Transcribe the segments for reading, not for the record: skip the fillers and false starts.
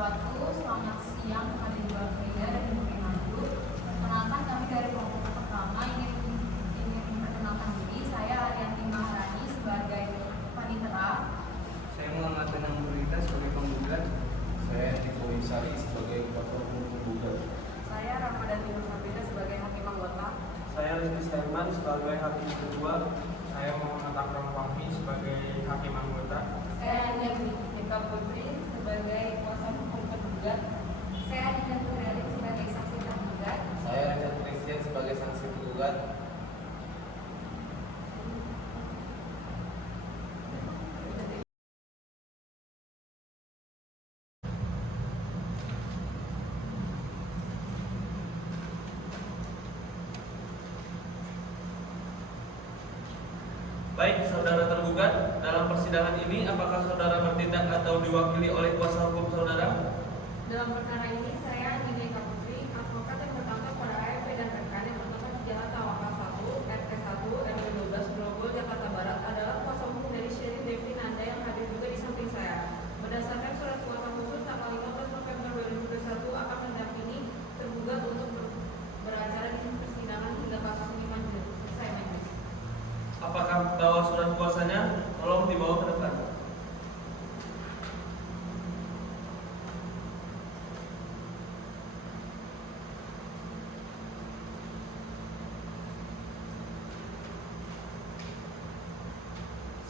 wabarakatuh. Selamat siang kepada Ibu Frida dan Ibu Rinaldo. Perkenalkan, kami dari kelompok pertama ingin memperkenalkan diri. Saya Arianti Maharani sebagai panitera. Saya Muhammad Benang Burita sebagai penggugat. Saya Tiko Wisari sebagai kuasa hukum penggugat. Saya Ramadhani Nursabidah sebagai hakim anggota. Saya Rizky Sulaiman sebagai hakim kedua. Saya Muhammad Akram Fahmi sebagai hakim anggota. Saya Nika Putri sebagai kuasa hukum penggugat. Saya Adinda Putri sebagai saksi tergugat. Saya Richard Christian sebagai saksi penggugat. Baik, saudara tergugat, dalam persidangan ini apakah saudara bertindak atau diwakili oleh kuasa hukum saudara? Dalam perkara ini saya Nika Putri, advokat yang berkantor pada AFP dan rekan yang bertempat di Jalan Tawakal 1, RT 1, RW 12, Grogol, Jakarta Barat adalah kuasa hukum dari Sherin Devi Nanda yang hadir juga di samping saya. Berdasarkan surat kuasa khusus tanggal 15 November 2021 akan mendampingi tergugat untuk beracara di persidangan hingga kasus ini selesai majelis. Apakah bawa surat kuasanya? Tolong dibawa ke depan.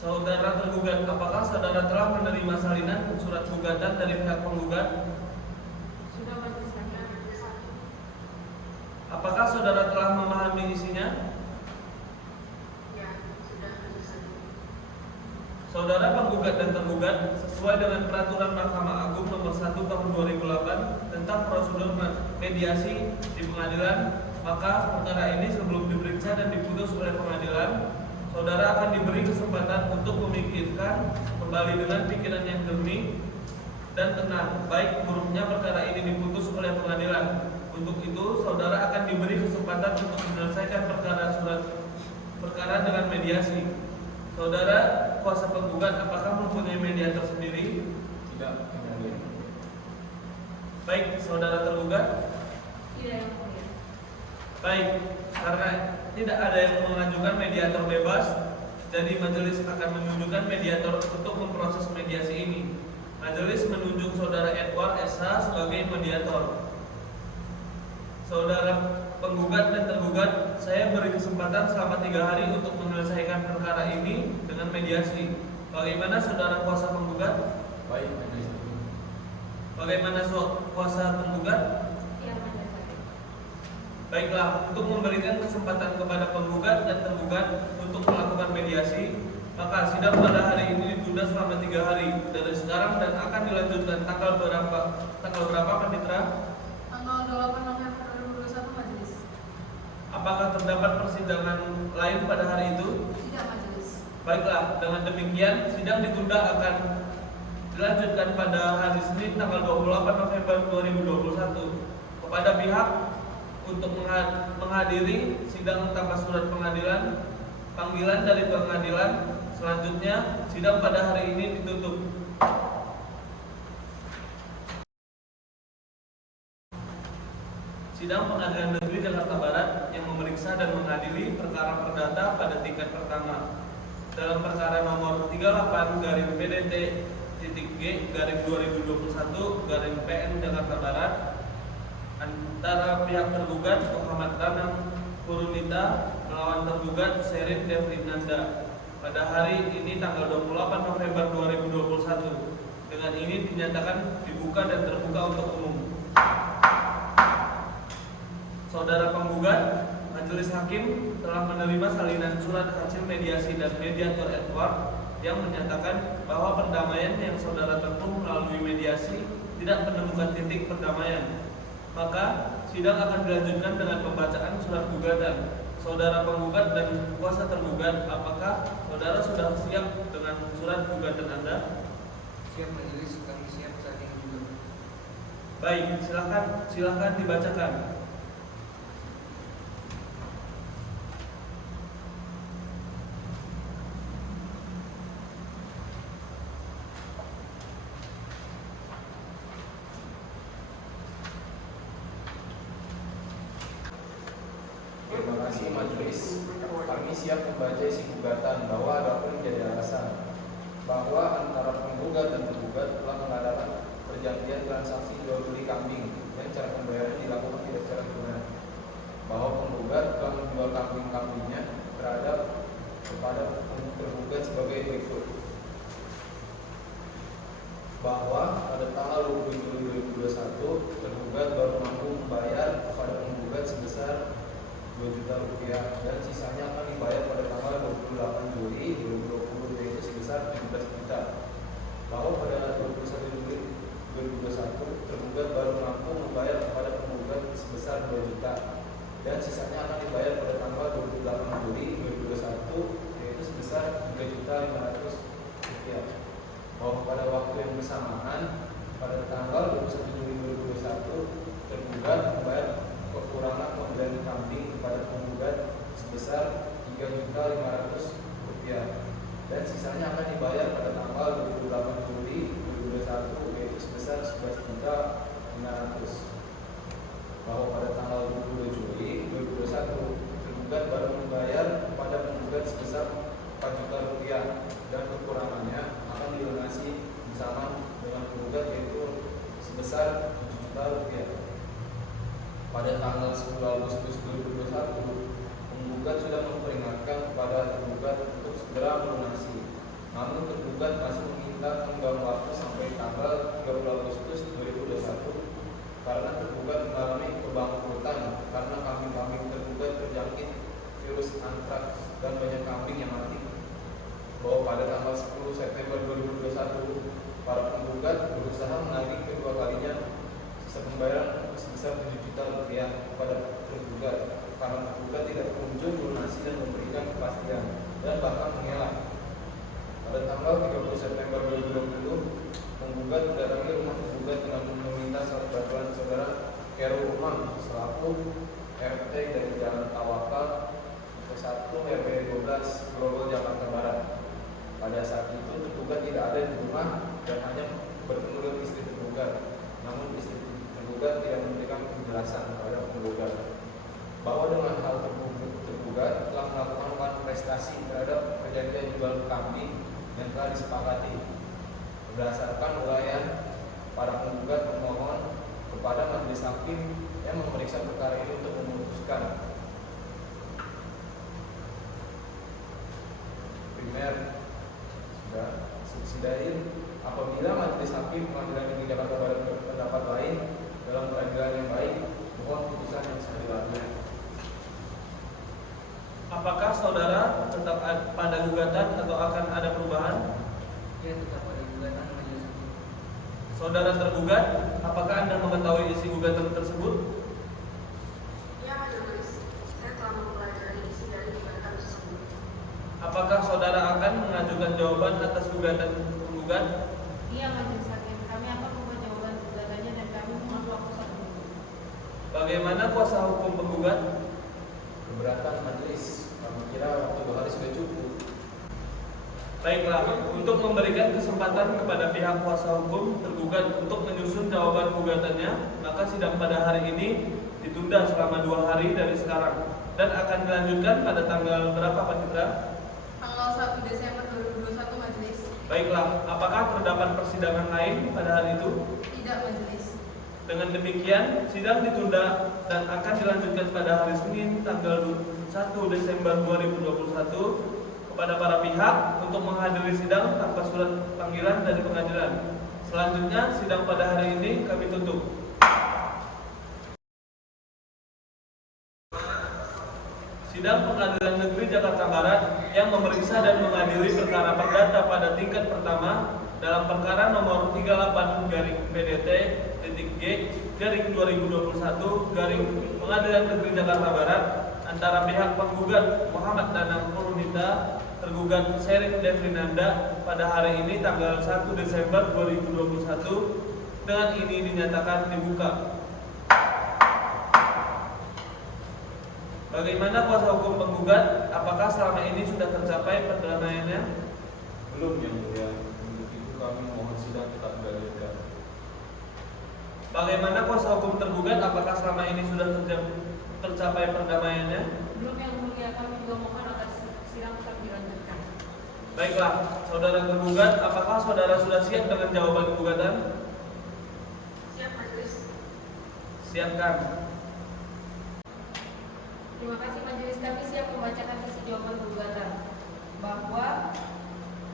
Saudara tergugat, apakah saudara telah menerima salinan surat gugatan dari pihak penggugat? Sudah majelis hakim. Apakah saudara telah memahami isinya? Ya, sudah majelis hakim. Saudara penggugat dan tergugat sesuai dengan peraturan Mahkamah Agung nomor 1 tahun 2008 tentang prosedur mediasi di pengadilan, maka perkara ini sebelum diperiksa dan diputus oleh pengadilan, saudara akan diberi kesempatan untuk memikirkan kembali dengan pikiran yang jernih dan tenang, baik buruknya perkara ini diputus oleh pengadilan. Untuk itu, saudara akan diberi kesempatan untuk menyelesaikan perkara dengan mediasi. Saudara kuasa penggugat apakah mempunyai mediator sendiri? Tidak, yang mulia. Baik, saudara tergugat. Tidak, yang mulia. Baik, karena tidak ada yang mengajukan mediator bebas, jadi majelis akan menunjukkan mediator untuk memproses mediasi ini. Majelis menunjuk saudara Edward SH sebagai mediator. Saudara penggugat dan tergugat, saya beri kesempatan selama 3 hari untuk menyelesaikan perkara ini dengan mediasi. Bagaimana saudara kuasa penggugat? Baik, majelis hakim. Bagaimana kuasa tergugat? Ya, majelis hakim. Baiklah, untuk memberikan kesempatan kepada penggugat dan tergugat untuk melakukan mediasi, maka sidang pada hari ini ditunda selama 3 hari dari sekarang dan akan dilanjutkan tanggal berapa Panitera? Tanggal 28 November 2021 majelis. Apakah terdapat persidangan lain pada hari itu? Tidak, majelis. Baiklah, dengan demikian sidang ditunda akan dilanjutkan pada hari Senin tanggal 28 November 2021. Kepada pihak untuk menghadiri sidang tanpa surat pengadilan, panggilan dari pengadilan, selanjutnya sidang pada hari ini ditutup. Sidang Pengadilan Negeri Jakarta Barat yang memeriksa dan mengadili perkara perdata pada tingkat pertama dalam perkara nomor 38-PDT-G-2021-PN Jakarta Barat antara pihak tergugat Muhammad Ranam Purunita melawan tergugat Sherin Devi Nanda pada hari ini tanggal 28 November 2021. Dengan ini dinyatakan dibuka dan terbuka untuk umum. Saudara penggugat, majelis hakim telah menerima salinan surat hasil mediasi dan mediator Edward yang menyatakan bahwa perdamaian yang saudara tempuh melalui mediasi tidak menemukan titik perdamaian. Maka sidang akan dilanjutkan dengan pembacaan surat gugatan. Saudara penggugat dan kuasa tergugat, apakah saudara sudah siap dengan surat gugatan Anda? Siap majelis, kami siap saat ini juga. Baik, silakan dibacakan. siap membaca isi gugatan bahwa ada pun menjadi alasan bahwa antara penggugat dan tergugat telah mengadakan perjanjian transaksi jual beli kambing dan cara pembayaran dilakukan tidak secara tunai, bahwa penggugat telah menjual kambing-kambingnya kepada tergugat sebagai berikut, bahwa pada tanggal 20 Juli 2021 tergugat baru mampu membayar kepada penggugat sebesar 2 juta rupiah dan sisanya akan dibayar pada tanggal 28 Juli 2020 yaitu sebesar 17 juta, bahwa pada 21 Juli 2021 tergugat baru mampu membayar kepada penggugat sebesar 2 juta dan sisanya akan dibayar pada tanggal 28 Juli 2021 yaitu sebesar 3.500.000 rupiah, bahwa pada waktu yang bersamaan pada tanggal 21 Juli 2021 tergugat membayar kekurangan pembelian kambing kepada penggugat sebesar 3.500.000 rupiah dan sisanya akan dibayar pada tanggal 28 Juli 2021 yaitu sebesar 11.500.000, bahwa pada tanggal 22 Juli 2021 tergugat baru membayar kepada penggugat sebesar 4 juta rupiah dan kekurangannya akan dilunasi bersama dengan penggugat yaitu sebesar 7 juta rupiah. Pada tanggal 10 Agustus 2021 penggugat sudah memperingatkan kepada tergugat untuk segera melunasi, namun tergugat masih meminta tenggang waktu sampai tanggal 30 Agustus 2021 karena tergugat mengalami kebangkrutan karena kambing-kambing tergugat terjangkit virus antraks dan banyak kambing yang mati, bahwa pada tanggal 10 September 2021 para penggugat berusaha menagih kedua kalinya sisa pembayaran sebesar 7 juta rupiah kepada tergugat karena tergugat tidak kunjung melunasi dan memberikan kepastian dan bahkan mengelak. Pada tanggal 30 September 2020 penggugat mendatangi rumah tergugat dengan meminta surat bantuan saudara Khairul Umam selaku RT dari Jalan Tawakal 1 RW 12 Grogol Jakarta Barat. Pada saat itu tergugat tidak ada di rumah dan hanya bertemu dengan istri tergugat, namun istri tergugat tidak memberikan penjelasan kepada penggugat bahwa dengan hal tergugat telah melakukan prestasi terhadap perjanjian jual kambing yang telah disepakati berdasarkan uraian para penggugat pemohon kepada majelis hakim yang memeriksa perkara ini untuk memutuskan primer subsidiair apabila majelis hakim pengadilan negeri Jakarta Barat berpendapat lain dalam peradilan yang baik mohon putusan yang seadil-adilnya. Apakah saudara tetap pada gugatan atau akan ada perubahan? Ya, tetap pada gugatan majelis hakim. Saudara tergugat, apakah Anda mengetahui isi gugatan tersebut? Ya, majelis. Saya telah mempelajari isi dari gugatan tersebut. Apakah saudara akan mengajukan jawaban atas gugatan penggugat? Iya, majelis hakim. Kami akan membuat jawaban gugatannya dan kami mohon waktu 1 minggu. Bagaimana kuasa hukum penggugat? Keberatan majelis, kami kira waktu 2 hari sudah cukup. Baiklah, untuk memberikan kesempatan kepada pihak kuasa hukum tergugat untuk menyusun jawaban gugatannya, maka sidang pada hari ini ditunda selama 2 hari dari sekarang dan akan dilanjutkan pada tanggal berapa, Pak Citra? Tanggal 1 Desember 2021, majelis. Baiklah, apakah terdapat persidangan lain pada hari itu? Tidak, majelis. Dengan demikian, sidang ditunda dan akan dilanjutkan pada hari Senin tanggal 1 Desember 2021 kepada para pihak untuk menghadiri sidang tanpa surat panggilan dari pengadilan. Selanjutnya, sidang pada hari ini kami tutup. Sidang Pengadilan Negeri Jakarta Barat yang memeriksa dan mengadili perkara perdata pada tingkat pertama dalam perkara nomor 38-BDT.G/2021 Pengadilan Negeri Jakarta Barat antara pihak penggugat Muhammad Danang Purunita tergugat Sherin Devrinanda pada hari ini tanggal 1 Desember 2021 dengan ini dinyatakan dibuka. Bagaimana kuasa hukum penggugat? Apakah selama ini sudah tercapai perdamaiannya? Belum, yang mulia. Untuk itu kami mohon sidang tetap dilanjutkan. Bagaimana kuasa hukum tergugat? Apakah selama ini sudah tercapai perdamaiannya? Belum, yang mulia. Kami juga mohon agar sidang tetap dilanjutkan. Baiklah, saudara tergugat, apakah saudara sudah siap dengan jawaban gugatan? Siap majelis. Siapkan. Terima kasih majelis, kami siap membacakan isi jawaban gugatan. Bahwa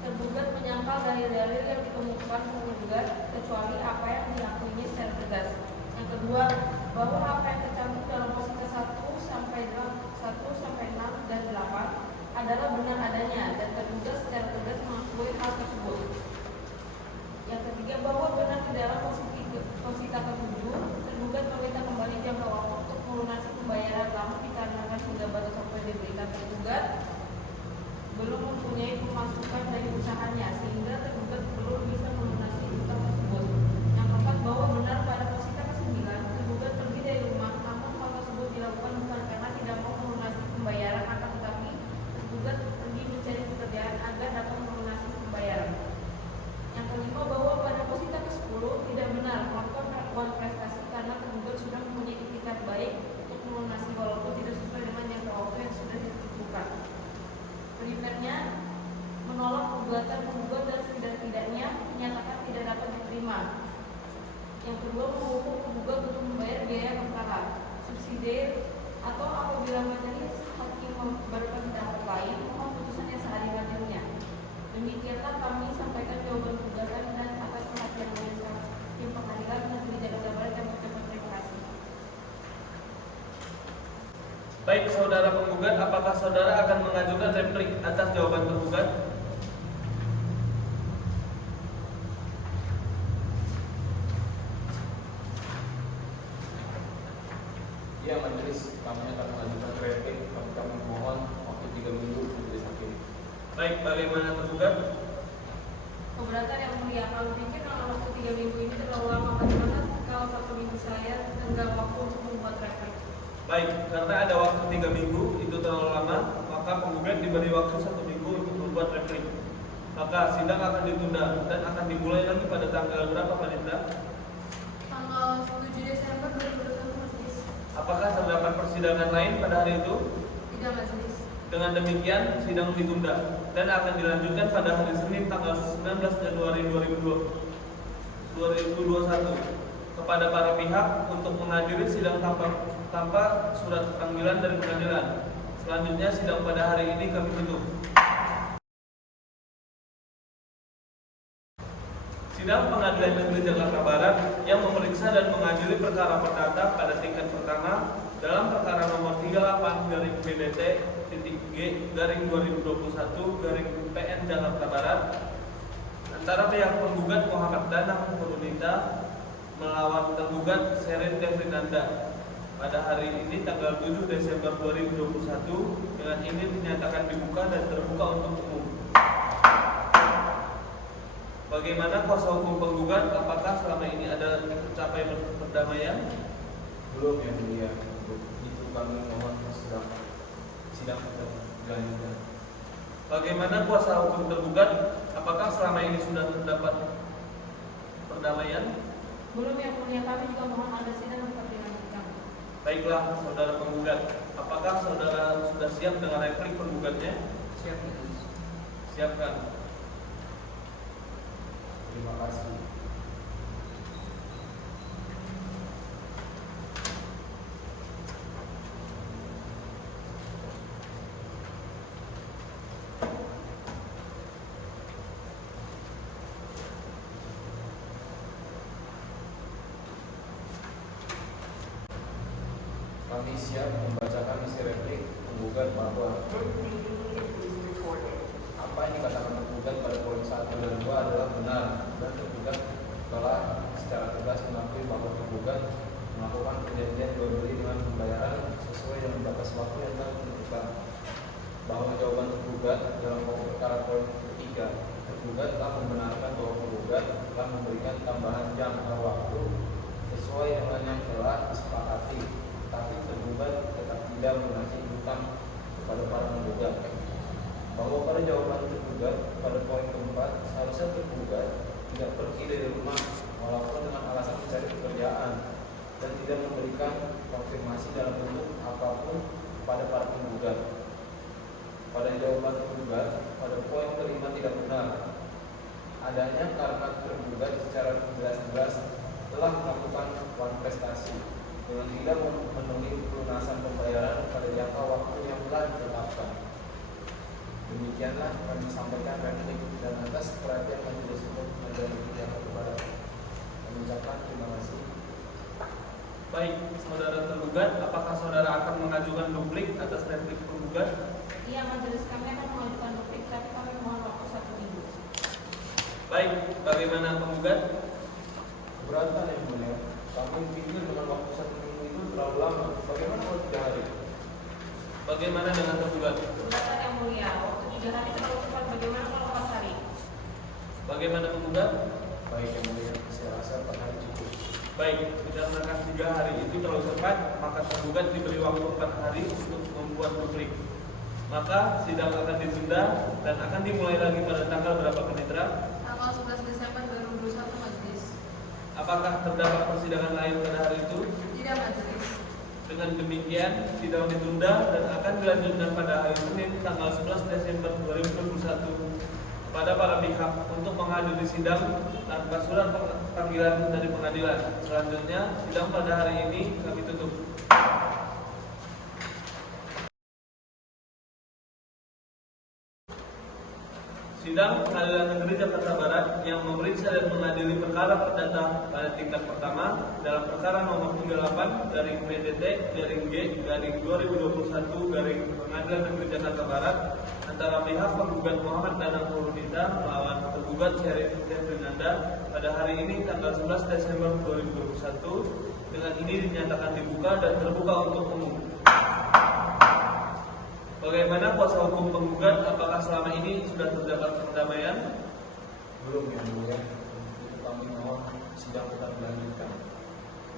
tergugat menyangkal dalil-dalil yang dikemukakan penggugat kecuali apa yang diakuinya secara tegas. Yang kedua, bahwa apa yang tercantum dalam posisi 1 sampai 6 dan 8 adalah benar adanya dan tergugat secara tegas mengakui hal tersebut. Yang ketiga, bahwa benar di dalam posita ke-7 tergugat meminta kembali jangka waktu untuk melunasi pembayaran lama dikarenakan hingga batas waktu yang diberikan tergugat belum mempunyai pemasukan dari usahanya sehingga tergugat belum bisa melunasi utang tersebut. Yang keempat, bahwa benar pada posita ke-9 tergugat pergi dari rumah, namun hal tersebut dilakukan bukan karena tidak mau melunasi pembayaran, akan tetapi tergugat pergi mencari pekerjaan agar dapat melunasi pembayaran. Yang kelima, bahwa pada posita ke-10 tidak benar melakukan pengakuan prestasi karena tergugat sudah mempunyai itikat baik untuk melunasi walaupun tidak sesuai dengan jangka waktu yang sudah ditentukan. Berikutnya, menolak gugatan penggugat dan setidak-tidaknya menyatakan tidak dapat diterima. Yang kedua, menghukum penggugat untuk membayar biaya perkara, subsidi, atau apabila majelis hakim berpendapat lain, mohon putusan yang seadil-adilnya. Demikianlah kami sampaikan jawaban gugatan dan atas perhatian majelis hakim pengadilan negeri Jakarta Barat yang mengucapkan terima kasih. Baik, saudara penggugat, apakah saudara akan mengajukan replik atas jawaban tergugat? Iya majelis, kami akan mengajukan replik. Kami mohon waktu 3 minggu majelis hakim. Baik, bagaimana tergugat? Keberatan yang mulia, kalau pikir dalam waktu 3 minggu ini terlalu lama, bagaimana kalau 1 minggu saya tenggang waktu untuk membuat replik? Baik, karena ada waktu 3 minggu itu terlalu lama, maka penggugat diberi waktu 1 minggu untuk membuat replik. Maka sidang akan ditunda dan akan dimulai lagi pada tanggal berapa, Pak Nindra? Tanggal 7 Desember 2021 majelis. Apakah terdapat persidangan lain pada hari itu? Tidak majelis. Dengan demikian, sidang ditunda dan akan dilanjutkan pada hari Senin tanggal 19 Januari 2021 kepada para pihak untuk menghadiri sidang tanpa surat panggilan dari pengadilan. Selanjutnya, sidang pada hari ini kami tutup. Sidang Pengadilan Negeri Jakarta Barat yang memeriksa dan mengadili perkara perdata pada tingkat pertama dalam perkara nomor 38-BDT-G-2021-PN Jakarta Barat antara pihak penggugat Muhammad Danang Purunita melawan tergugat Sherin Devrinanda pada hari ini tanggal 7 Desember 2021 dengan ini dinyatakan dibuka dan terbuka untuk umum. Bagaimana kuasa hukum penggugat? Apakah selama ini ada tercapai perdamaian? Belum yang mulia. Itu kami mohon sidang dilanjutkan. Bagaimana kuasa hukum tergugat? Apakah selama ini sudah terdapat perdamaian? Belum yang mulia, kami juga mohon ada sidang tetap dilanjutkan. Baiklah, saudara penggugat. Apakah saudara sudah siap dengan replik penggugatnya? Siap majelis. Siapkan. Terima kasih. Kami siap membacakan isi replik penggugat bahwa apa yang dikatakan tergugat pada poin 1 dan 2 adalah benar dan tergugat telah secara tegas mengakui bahwa tergugat melakukan perjanjian jual beli dengan pembayaran sesuai dengan batas waktu yang telah ditentukan. Bahwa jawaban tergugat dalam pokok perkara poin ketiga, tergugat telah membenarkan bahwa penggugat telah memberikan tambahan jangka waktu sesuai dengan yang telah disepakati, tapi tergugat tetap tidak melunasi hutang kepada para penggugat. Bahwa pada jawaban tergugat pada poin keempat, seharusnya tergugat tidak pergi dari rumah walaupun dengan alasan mencari pekerjaan dan tidak memberikan konfirmasi dalam bentuk apapun kepada para penggugat. Pada jawaban penggugat, pada poin kelima tidak benar. Adanya karena tergugat secara jelas-jelas telah melakukan prestasi dengan tidak memenuhi pelunasan pembayaran pada jangka waktu yang telah ditetapkan. Demikianlah yang disampaikan replik dan atas perhatian majelis hukum Pengadilan Negeri Jakarta Barat. Kami ucapkan terima kasih. Baik, saudara tergugat, apakah saudara akan mengajukan duplik atas replik penggugat? Iya, majelis kami akan mengajukan duplik, tapi kami mohon waktu 1 minggu. Baik, bagaimana penggugat? Keberatan yang mulia, kami pikir dengan waktu 1 minggu itu terlalu lama. Bagaimana kalau 3 hari? Bagaimana dengan tergugat? Keberatan yang mulia, waktu 3 hari terlalu cepat. Bagaimana kalau 4 hari? Bagaimana penggugat? Baik yang mulia, saya rasa 4 hari cukup. Baik, dikarenakan 3 hari itu terlalu cepat, maka tergugat diberi waktu 4 hari untuk membuat duplik. Maka sidang akan ditunda dan akan dimulai lagi pada tanggal berapa, Panitra? Tanggal 11 Desember 2021, majelis. Apakah terdapat persidangan lain pada hari itu? Tidak, majelis. Dengan demikian, sidang ditunda dan akan dilanjutkan pada hari Senin tanggal 11 Desember 2021 kepada para pihak untuk menghadiri sidang tanpa surat panggilan dari pengadilan. Selanjutnya, sidang pada hari ini kami tutup. Sidang Pengadilan Negeri Jakarta Barat yang memeriksa dan mengadili perkara perdata pada tingkat pertama dalam perkara nomor 38 garing PDT garing G garing 2021 garing Pengadilan Negeri Jakarta Barat antara pihak penggugat Muhammad Danang Purudita melawan tergugat Syarif Fernanda pada hari ini tanggal 11 Desember 2021 dengan ini dinyatakan dibuka dan terbuka untuk umum. Bagaimana kuasa hukum penggugat? Apakah selama ini sudah terdapat perdamaian? Belum yang mulia, itu kami mohon sidang tetap dilanjutkan.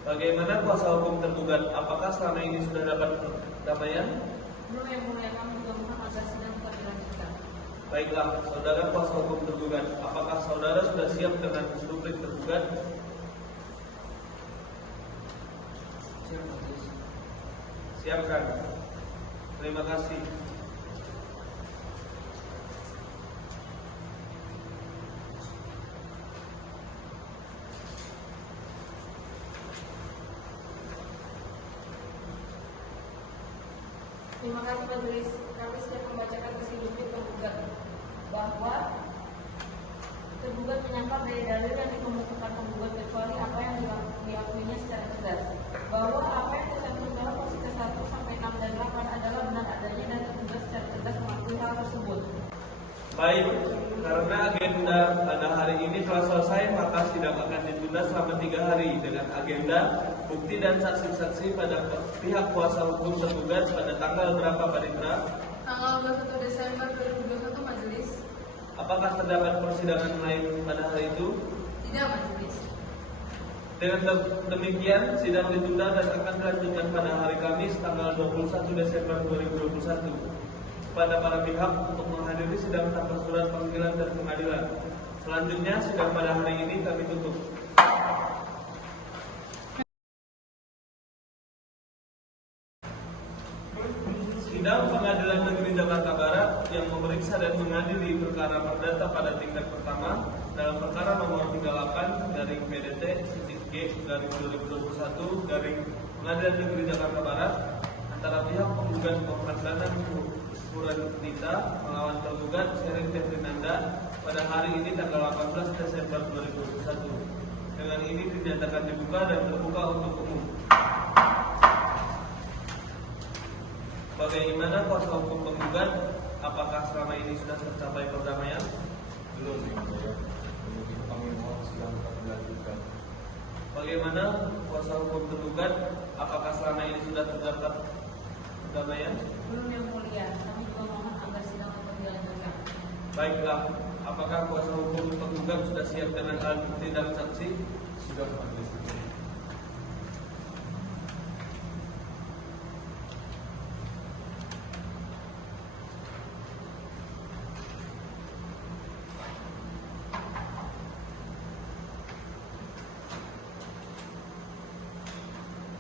Bagaimana kuasa hukum tergugat? Apakah selama ini sudah dapat perdamaian? Belum, yang mulia, kami juga mohon agar sidang tetap dilanjutkan. Baiklah, saudara kuasa hukum tergugat, apakah saudara sudah siap dengan duplik tergugat? Siap, majelis. Siapkan. Terima kasih. Terima kasih, majelis. Kami siap membacakan isi duplik tergugat bahwa tergugat menyangkal dari dalil yang dikemukakan penggugat kecuali apa yang diakuinya secara jelas bahwa apa yang tercantum dalam posisi 1 sampai 6 dan 8 adalah benar adanya dan tergugat secara tegas mengakui hal tersebut. Baik, karena agenda pada hari ini telah selesai, maka sidang akan ditunda selama 3 hari dengan agenda bukti dan saksi-saksi pada pihak kuasa hukum tergugat pada tanggal berapa, Panitra? Tanggal 21 Desember 2021, majelis. Apakah terdapat persidangan lain pada hari itu? Tidak, majelis. Dengan demikian, sidang ditunda dan akan dilanjutkan pada hari Kamis tanggal 21 Desember 2021 kepada para pihak untuk menghadiri sidang tanpa surat panggilan dari pengadilan. Selanjutnya, sidang pada hari ini kami tutup. Sidang Pengadilan Negeri Jakarta Barat yang memeriksa dan mengadili perkara perdata pada tingkat pertama dalam perkara nomor 38 garing PDT G garing 2021 garing Pengadilan Negeri Jakarta Barat antara pihak penggugat Muhammad Danang Purudita melawan tergugat Syarif Fernanda pada hari ini tanggal 18 Desember 2021. Dengan ini dinyatakan dibuka dan terbuka untuk umum. Bagaimana kuasa hukum penggugat? Apakah selama ini sudah tercapai perdamaian? Belum yang mulia, kemudian kami mohon sidang tetap dilanjutkan. Bagaimana kuasa hukum tergugat? Apakah selama ini sudah terdapat perdamaian? Belum, yang mulia. Kami juga mohon agar sidang tetap dilanjutkan. Baiklah, apakah kuasa hukum penggugat sudah siap dengan alat bukti dan saksi? Sudah, majelis hukum.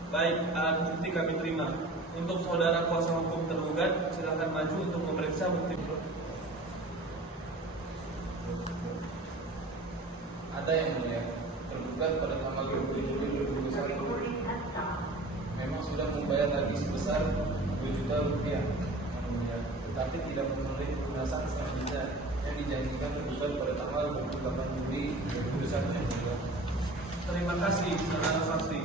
Baik, alat bukti kami terima. Untuk saudara kuasa hukum tergugat, silakan maju untuk memeriksa bukti. Ada yang mulia, tergugat pada tanggal 20 Juli 2021 memang sudah membayar tadi sebesar 2 juta rupiah, yang mulia, tetapi tidak memenuhi pelunasan selanjutnya yang dijanjikan tergugat pada tanggal 28 Juli 2021 yang mulia. Terima kasih, saudara saksi.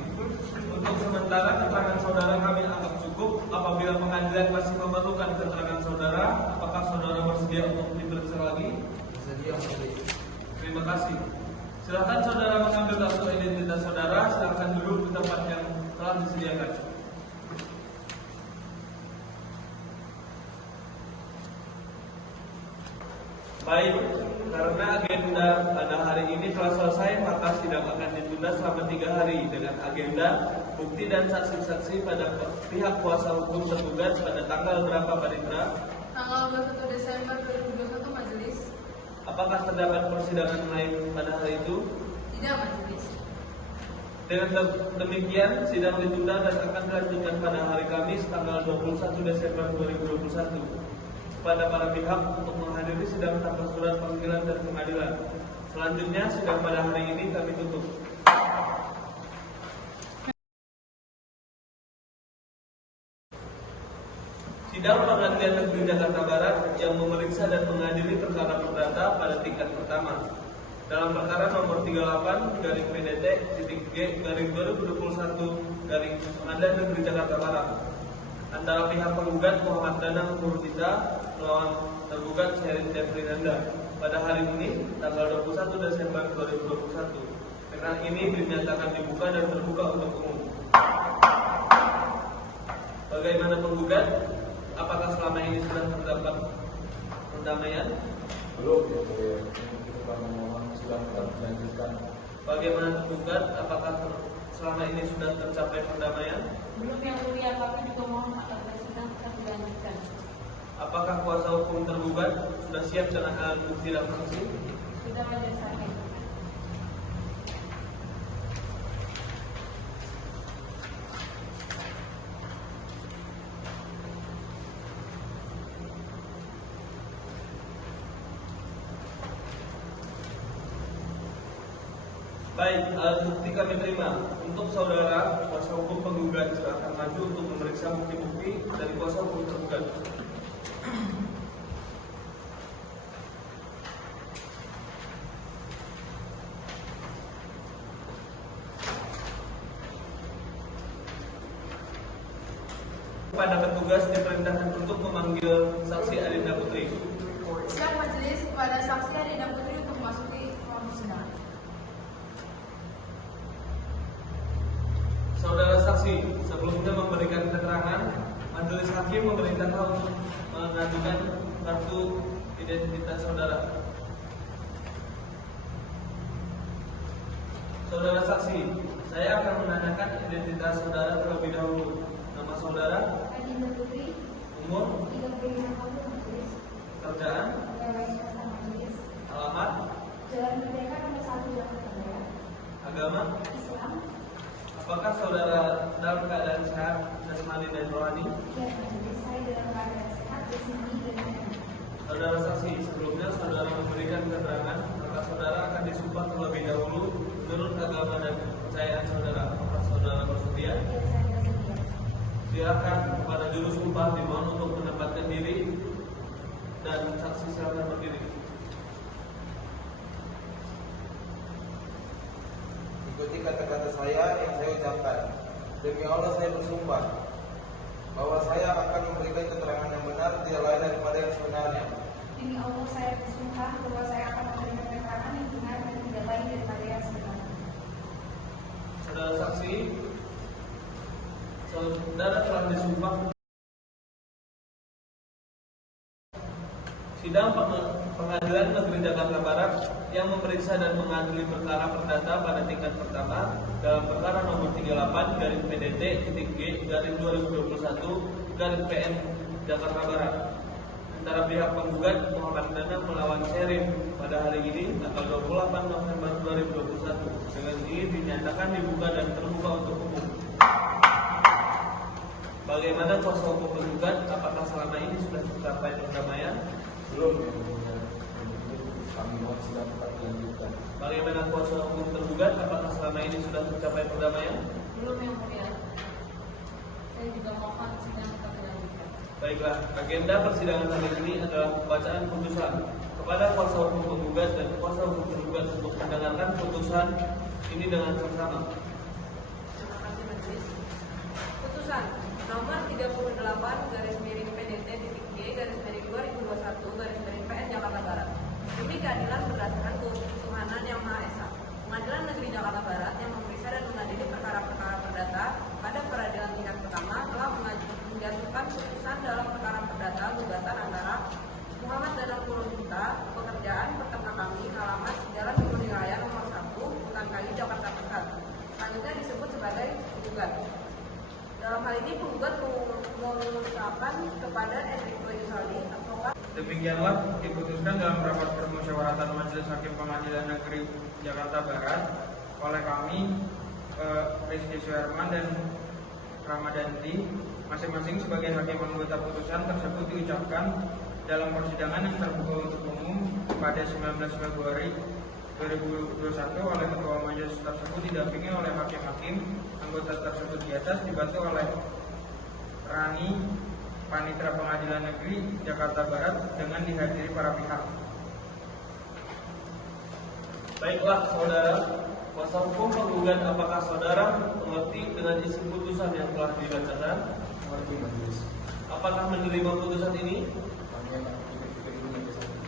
Untuk sementara keterangan saudara kami anggap cukup. Apabila pengadilan masih memerlukan keterangan saudara, apakah saudara bersedia untuk diperiksa lagi? Bersedia, Majelis. Terima kasih. Silakan saudara mengambil kartu identitas saudara. Silakan duduk di tempat yang telah disediakan. Baik, karena agenda pada hari ini telah selesai, maka sidang akan ditunda selama 3 hari dengan agenda bukti dan saksi-saksi pada pihak kuasa hukum tergugat pada tanggal berapa, Pak Ditra? Tanggal 21 Desember 2021, Majelis. Apakah terdapat persidangan lain pada hari itu? Tidak, Majelis. Dengan demikian, sidang ditunda dan akan dilanjutkan pada hari Kamis tanggal 21 Desember 2021 kepada para pihak untuk menghadiri sidang tanpa surat panggilan dan pengadilan. Selanjutnya, sidang pada hari ini kami tutup. Sidang Pengadilan Negeri Jakarta Barat yang memeriksa dan mengadili perkara perdata pada tingkat pertama dalam perkara nomor 38-PDT-G-2021 Pengadilan Negeri Jakarta Barat antara pihak penggugat Muhammad Danang Purwita melawan tergugat Sherin Devrinanda pada hari ini tanggal 21 Desember 2021. Perkara ini dinyatakan dibuka dan terbuka untuk umum. Bagaimana penggugat? Apakah selama ini sudah terdapat perdamaian? Belum, ya mulia. Kita memohon sidang dilanjutkan. Bagaimana tergugat? Apakah selama ini sudah tercapai perdamaian? Belum, yang mulia, tapi juga mohon agar sidang tetap dilanjutkan. Apakah kuasa hukum tergugat sudah siap dengan alat bukti dan saksi? Sudah, Majelis Hakim. Baik, alat bukti kami terima. Untuk saudara kuasa hukum penggugat silakan maju untuk memeriksa bukti-bukti dari kuasa hukum tergugat. Kepada petugas diperintahkan untuk memanggil saksi Arinda Putri. Siap, Majelis. Kepada saksi Arinda Putri untuk memasuki ruang persidangan. Saudara saksi, sebelumnya memberikan keterangan, majelis hakim memerintahkan untuk mengajukan kartu identitas saudara. Saudara saksi, saya akan menanyakan identitas saudara terlebih dahulu. Nama saudara, Arinda Putri, umur, 35 tahun, Majelis. pekerjaan, Pegawai swasta, Majelis. alamat, Jalan Merdeka nomor 1 Jakarta Barat. agama. Islam. Apakah saudara dalam keadaan sehat, jasmani dan rohani? Ya, Majelis. Saya dalam keadaan sehat, jasmani dan rohani. Saudara saksi, sebelumnya saudara memberikan keterangan, maka saudara akan disumpah terlebih dahulu menurut agama dan kepercayaan saudara. Apakah saudara bersedia? Ya, saya bersedia. Silakan kepada juru sumpah dimohon untuk menempatkan diri dan saksi silakan berdiri. Ikuti kata-kata saya yang saya ucapkan. Demi Allah saya bersumpah bahwa saya akan memberikan keterangan yang benar tidak lain daripada yang sebenarnya. Demi Allah saya bersumpah bahwa saya akan memberikan keterangan yang benar dan tidak lain daripada yang sebenarnya. Saudara saksi, saudara telah disumpah. Sidang Pengadilan Negeri Jakarta Barat yang memeriksa dan mengadili perkara perdata pada tingkat pertama dalam perkara nomor 38-PDT-G-2021-PN Jakarta Barat antara pihak penggugat Muhammad Danang melawan Sherin pada hari ini tanggal 28 November 2021 dengan ini dinyatakan dibuka dan terbuka untuk umum. Bagaimana kuasa hukum penggugat? Apakah selama ini sudah tercapai perdamaian? Belum yang mulia. Kami mohon sidang tetap dilanjutkan. Bagaimana kuasa hukum tergugat? Apakah selama ini sudah tercapai perdamaian? Belum yang mulia. Saya juga mohon sidang tetap dilanjutkan. Baiklah, agenda persidangan hari ini adalah pembacaan putusan kepada kuasa hukum penggugat dan kuasa hukum tergugat untuk mendengarkan putusan ini dengan seksama. Terima kasih majelis. Putusan nomor 38 garis miring PDT titik G garis miring 2021 garis miring PN Jakarta Barat. Demi keadilan berdasarkan ketuhanan yang Maha Esa. Pengadilan Negeri Jakarta Barat yang memeriksa dan mengadili perkara-perkara perdata pada peradilan tingkat pertama telah menjatuhkan putusan dalam perkara perdata gugatan antara Muhammad Danang Purwita, pekerjaan peternak kami, alamat Jalan Timur Raya nomor 1, Hutan Kayu, Jakarta Pusat. Selanjutnya disebut sebagai penggugat. Dalam hal ini penggugat mengusulkan kepada Enrico Yusali, advokat. Demikianlah diputuskan dalam rapat permusyawaratan Majelis Hakim Pengadilan Negeri Jakarta Barat oleh kami, Rizky Suherman dan Ramadanti, masing-masing sebagai hakim anggota putusan tersebut diucapkan dalam persidangan yang terbuka untuk umum pada 19 Februari 2021 oleh Ketua Majelis tersebut didampingi oleh hakim-hakim anggota tersebut di atas dibantu oleh Rani Panitra Pengadilan Negeri Jakarta Barat dengan dihadiri para pihak. Baiklah saudara, kuasa hukum penggugat, apakah saudara mengerti dengan isi putusan yang telah dibacakan? Mengerti majelis. Apakah menerima putusan ini? Kami akan pikir-pikir dulu majelis hakim.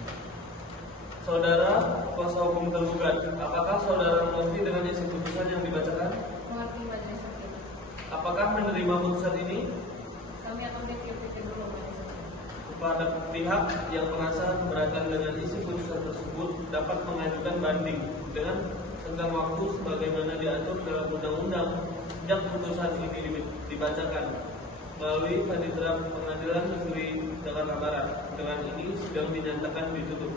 Saudara kuasa hukum tergugat, apakah saudara mengerti dengan isi putusan yang dibacakan? Mengerti majelis hakim. Apakah menerima putusan ini? Kami akan pikir-pikir dulu majelis hakim. Kepada pihak yang merasa keberatan dengan isi putusan tersebut dapat mengajukan banding dengan tenggang waktu sebagaimana diatur dalam undang-undang sejak putusan ini dibacakan melalui Panitera Pengadilan Negeri Jakarta Barat. Dengan ini sidang dinyatakan ditutup.